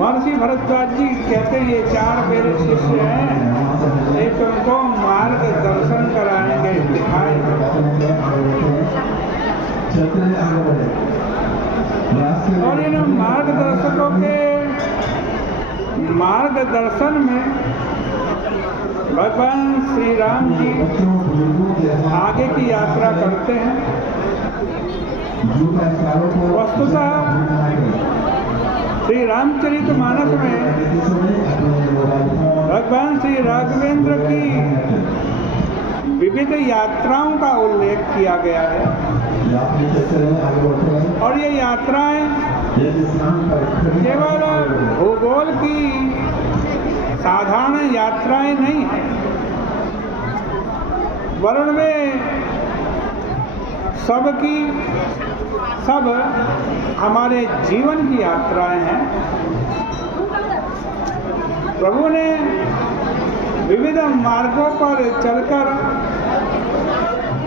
महर्षि भरद्वाज जी कहते हैं ये 4 मेरे शिष्य हैं, ये तुमको मार्ग दर्शन कराएंगे, दिखाएंगे। और इन मार्गदर्शकों के मार्गदर्शन में भगवान श्री राम जी आगे की यात्रा करते हैं। वस्तुतः श्री रामचरितमानस में भगवान श्री राघवेंद्र की विविध यात्राओं का उल्लेख किया गया है और ये यात्राएं केवल भूगोल की साधारण यात्राएं नहीं हैं, वरुण में सब हमारे जीवन की यात्राएं हैं। प्रभु ने विविध मार्गों पर चलकर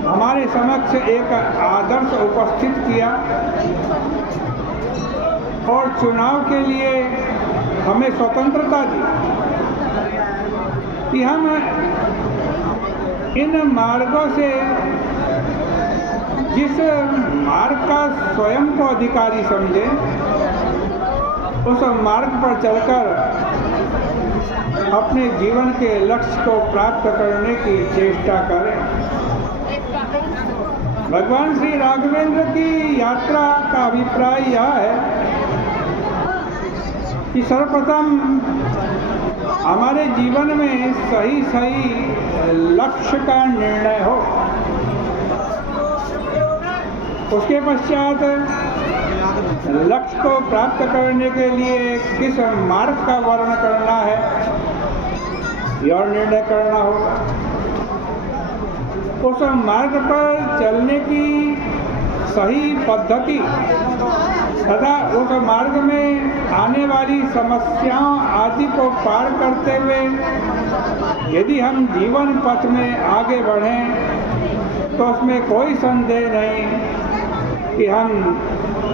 हमारे समक्ष एक आदर्श उपस्थित किया और चुनाव के लिए हमें स्वतंत्रता दी कि हम इन मार्गों से जिस मार्ग का स्वयं को अधिकारी समझे, उस मार्ग पर चलकर अपने जीवन के लक्ष्य को प्राप्त करने की चेष्टा करें। भगवान श्री राघवेंद्र की यात्रा का अभिप्राय यह है कि सर्वप्रथम हमारे जीवन में सही लक्ष्य का निर्णय हो, उसके पश्चात लक्ष्य को प्राप्त करने के लिए किस मार्ग का वर्णन करना है यह निर्णय करना होगा। उस मार्ग पर चलने की सही पद्धति तथा उस मार्ग में आने वाली समस्याओं आदि को पार करते हुए यदि हम जीवन पथ में आगे बढ़ें तो उसमें कोई संदेह नहीं कि हम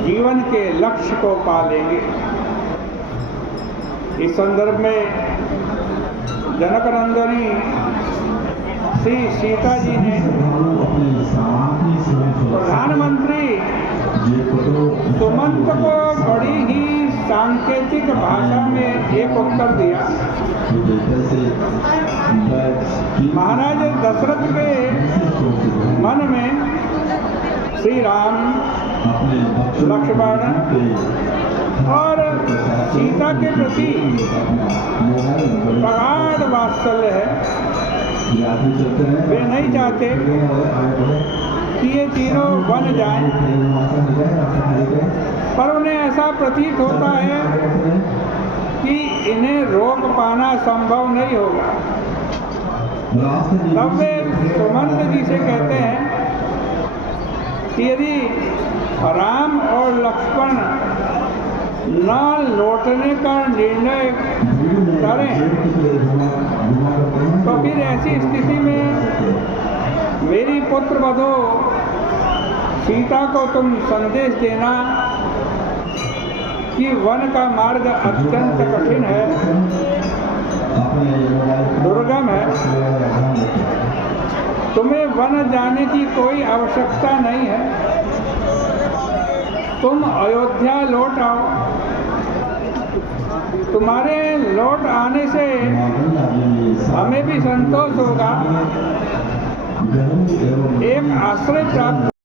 जीवन के लक्ष्य को पा लेंगे। इस संदर्भ में जनकनंदनी श्री सीता जी ने प्रधानमंत्री सुमंत को बड़ी ही सांकेतिक भाषा में एक उत्तर दिया। महाराज दशरथ के मन में श्री राम, लक्ष्मण और सीता के प्रति प्रगाढ़ वात्सल्य है। वे नहीं चाहते कि ये तीनों बन जाएं, पर उन्हें ऐसा प्रतीत होता है कि इन्हें रोक पाना संभव नहीं होगा। तब वे सुमंत जी से कहते हैं कि यदि राम और लक्ष्मण न लौटने का निर्णय करें तो फिर ऐसी स्थिति में मेरी पुत्र वधू सीता को तुम संदेश देना कि वन का मार्ग अत्यंत कठिन है, दुर्गम है, तुम्हें वन जाने की कोई आवश्यकता नहीं है, तुम अयोध्या लौट आओ। तुम्हारे लौट आने से हमें भी संतोष होगा, एक आश्रय प्राप्त